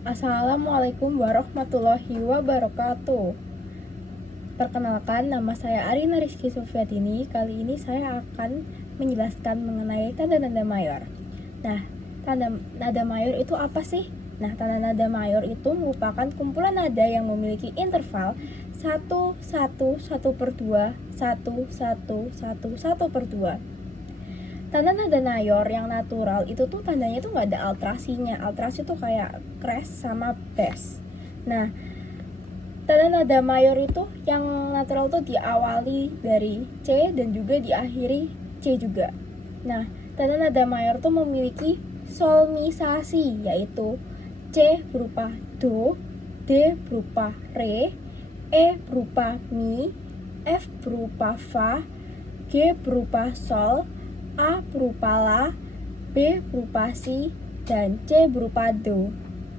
Assalamualaikum warahmatullahi wabarakatuh. Perkenalkan, nama saya Arina Rizky Sufyatini. Kali ini saya akan menjelaskan mengenai tanda nada mayor. Nah, tanda nada mayor itu apa sih? Nah, tanda nada mayor itu merupakan kumpulan nada yang memiliki interval 1, 1, 1 per 2, 1, 1, 1, 1 per 2. Tanda nada mayor yang natural itu tuh tandanya tuh nggak ada alterasinya. Alterasi tuh kayak crest sama bass. Nah, tanda nada mayor itu yang natural tuh diawali dari C dan juga diakhiri C juga. Nah, tanda nada mayor tuh memiliki solmisasi, yaitu C berupa do, D berupa re, E berupa mi, F berupa fa, G berupa sol, A berupa la, B berupa si, dan C berupa do.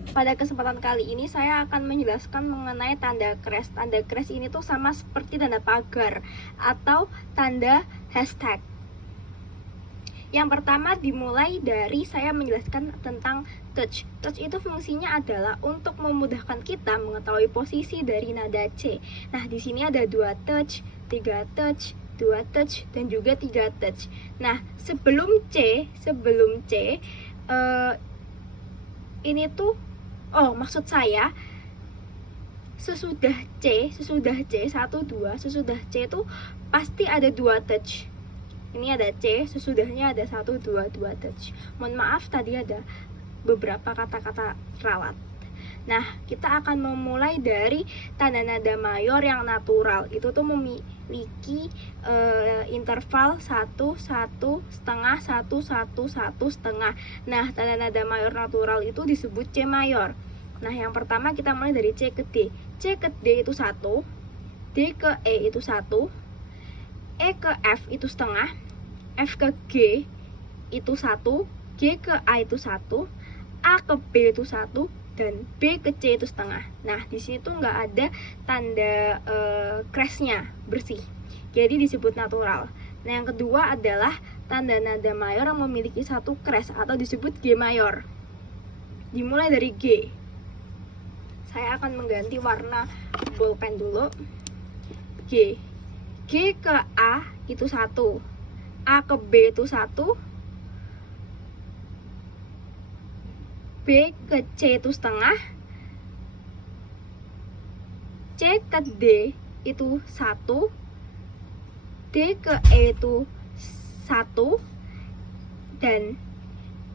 Pada kesempatan kali ini saya akan menjelaskan mengenai tanda crash. Tanda crash ini tuh sama seperti tanda pagar atau tanda hashtag. Yang pertama dimulai dari saya menjelaskan tentang touch. Touch itu fungsinya adalah untuk memudahkan kita mengetahui posisi dari nada C. Nah, di sini ada 2 touch, 3 touch, 2 touch, dan juga 3 touch. Nah, sebelum C ini tuh maksud saya sesudah C 1 2, sesudah C itu pasti ada 2 touch. Ini ada C, sesudahnya ada 1 2 touch. Mohon maaf tadi ada beberapa kata-kata ralat. Nah, kita akan memulai dari tanda nada mayor yang natural. Itu tuh memiliki interval 1 1 setengah 1 1 1 setengah. Nah, tanda nada mayor natural itu disebut C mayor. Nah, yang pertama kita mulai dari C ke D. C ke D itu 1, D ke E itu 1, E ke F itu setengah, F ke G itu 1, G ke A itu 1, A ke B itu 1, dan B ke C itu setengah. Nah, di sini tuh nggak ada tanda crashnya, bersih. Jadi disebut natural. Nah, yang kedua adalah tanda nada mayor yang memiliki 1 crash atau disebut G mayor. Dimulai dari G. Saya akan mengganti warna bolpen dulu. G. G ke A itu 1, A ke B itu 1, B ke C itu setengah, C ke D itu 1, D ke E itu 1, dan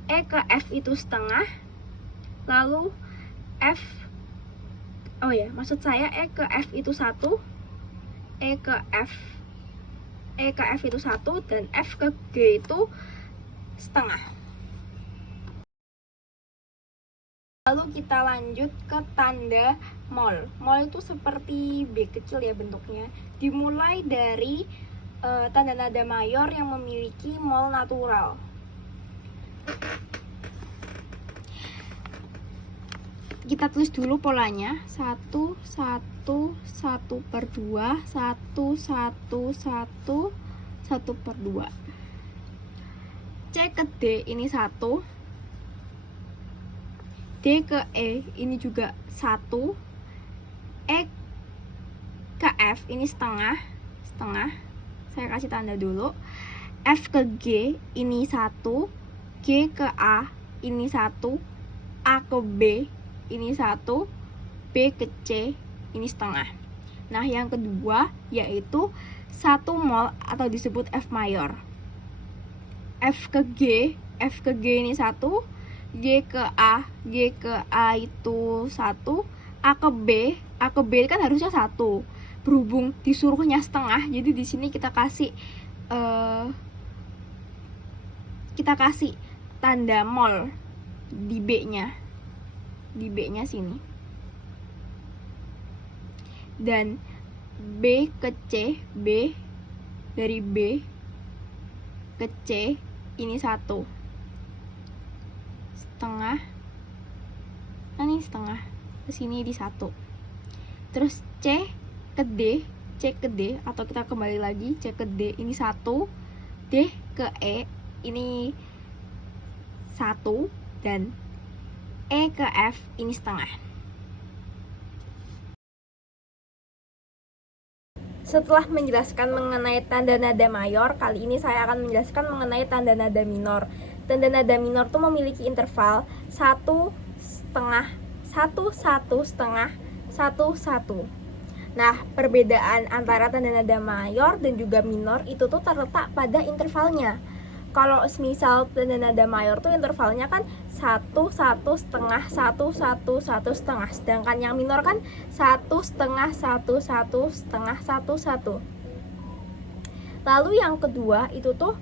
E ke F itu setengah. Lalu maksud saya E ke F itu 1, E ke F itu 1, dan F ke G itu setengah. Lalu kita lanjut ke tanda mol. Mol itu seperti B kecil ya bentuknya. Dimulai dari tanda nada mayor yang memiliki mol natural. Kita tulis dulu polanya. 1 1 1 per 2, 1 1 1 1 per 2. C ke D ini 1, D ke E ini juga 1, E ke F ini setengah, saya kasih tanda dulu. F ke G ini 1, G ke A ini 1, A ke B ini 1, B ke C ini setengah. Nah, yang kedua yaitu 1 mol atau disebut F mayor. F ke G ini 1, G ke A itu 1, A ke B kan harusnya 1. Berhubung disuruhnya setengah, jadi di sini kita kasih tanda mol di B-nya. Di B-nya sini. Dan B ke C, B dari B ke C ini 1. Setengah, ini setengah, kesini di 1. Terus C ke D atau kita kembali lagi, C ke D ini 1, D ke E ini 1, dan E ke F ini setengah. Setelah menjelaskan mengenai tanda nada mayor, kali ini saya akan menjelaskan mengenai tanda nada minor. Tanda nada minor itu memiliki interval 1 setengah, 1 1 setengah, 1 1. Nah, perbedaan antara tanda nada mayor dan juga minor itu tuh terletak pada intervalnya. Kalau misal tanda nada mayor tuh intervalnya kan 1 1 setengah, 1 1 1 setengah. Sedangkan yang minor kan 1 setengah, 1 1 setengah, 1 1. Lalu yang kedua itu tuh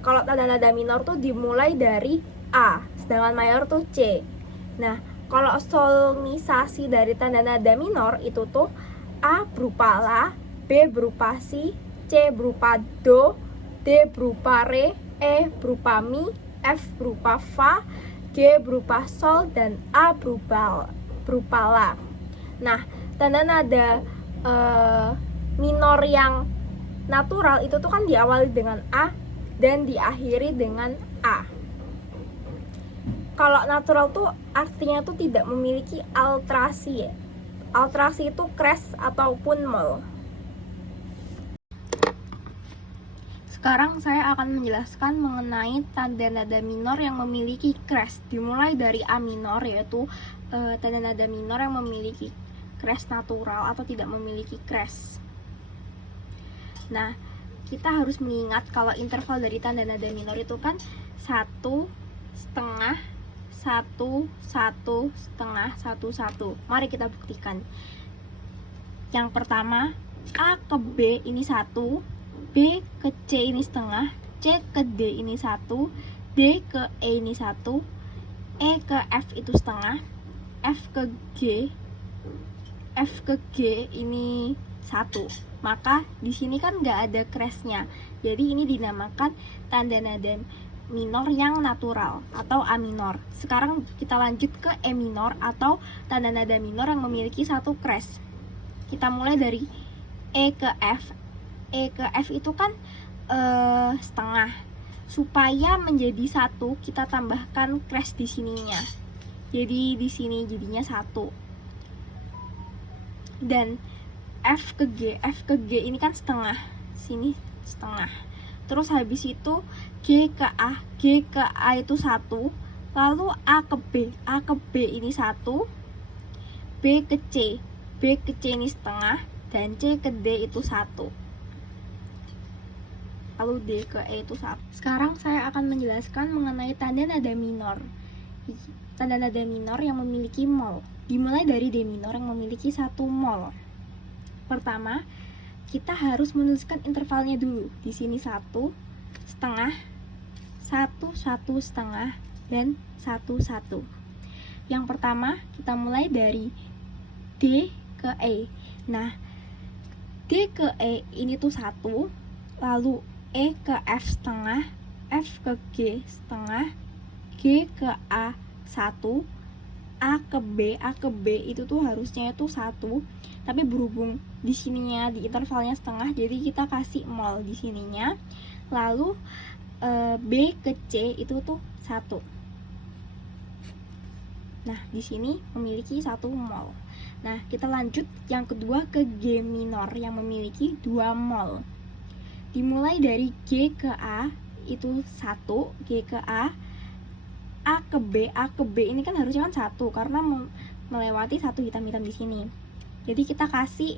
kalau tanda nada minor tuh dimulai dari A, sedangkan mayor tuh C. Nah, kalau solmisasi dari tanda nada minor itu tuh A berupa La, B berupa Si, C berupa Do, D berupa Re, E berupa Mi, F berupa Fa, G berupa Sol, dan A berupa La. Nah, tanda nada minor yang natural itu tuh kan diawali dengan A dan diakhiri dengan A. Kalau natural tuh artinya tuh tidak memiliki alterasi ya. Alterasi itu crash ataupun mol. Sekarang saya akan menjelaskan mengenai tanda nada minor yang memiliki crash. Dimulai dari A minor, yaitu tanda nada minor yang memiliki crash natural atau tidak memiliki crash. Nah, kita harus mengingat kalau interval dari tanda nada minor itu kan 1 setengah, 1 1 setengah, 1 1. Mari kita buktikan. Yang pertama, A ke B ini 1, B ke C ini setengah, C ke D ini 1, D ke E ini 1, E ke F itu setengah, F ke G ini 1. Maka di sini kan nggak ada crashnya. Jadi ini dinamakan tanda nada minor yang natural atau A minor. Sekarang kita lanjut ke E minor atau tanda nada minor yang memiliki satu crash. Kita mulai dari E ke F. E ke F itu kan setengah. Supaya menjadi 1, kita tambahkan crash di sininya. Jadi di sini jadinya 1. Dan F ke G ini kan setengah. Sini setengah. Terus habis itu G ke A itu 1. Lalu A ke B ini 1. B ke C ini setengah. Dan C ke D itu 1. Lalu D ke E itu 1. Sekarang saya akan menjelaskan mengenai tanda nada minor. Tanda nada minor yang memiliki mol. Dimulai dari D minor yang memiliki 1 mol. Pertama, kita harus menuliskan intervalnya dulu. Di sini 1 setengah, 1 1 setengah, dan 1 1. Yang pertama, kita mulai dari D ke E. Nah, D ke E ini tuh 1, lalu E ke F setengah, F ke G setengah, G ke A 1, A ke B itu tuh harusnya itu 1. Tapi berhubung di sininya di intervalnya setengah, jadi kita kasih mol di sininya. Lalu B ke C itu tuh 1. Nah, di sini memiliki 1 mol. Nah, kita lanjut yang kedua ke G minor yang memiliki 2 mol. Dimulai dari G ke A itu 1, G ke A ke B ini kan harusnya kan 1 karena melewati 1 hitam-hitam di sini. Jadi kita kasih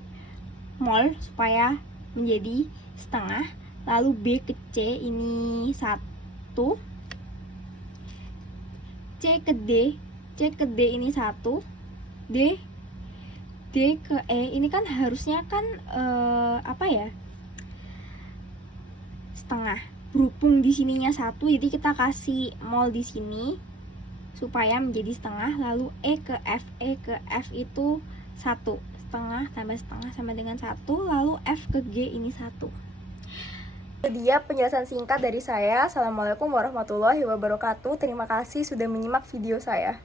mol supaya menjadi setengah. Lalu B ke C ini 1, C ke D ini 1, D ke E ini kan harusnya kan setengah. Berhubung di sininya 1, jadi kita kasih mol di sini supaya menjadi setengah. Lalu E ke F itu 1. Setengah tambah setengah sama dengan 1. Lalu F ke G ini 1. Dia penjelasan singkat dari saya. Assalamualaikum warahmatullahi wabarakatuh. Terima kasih sudah menyimak video saya.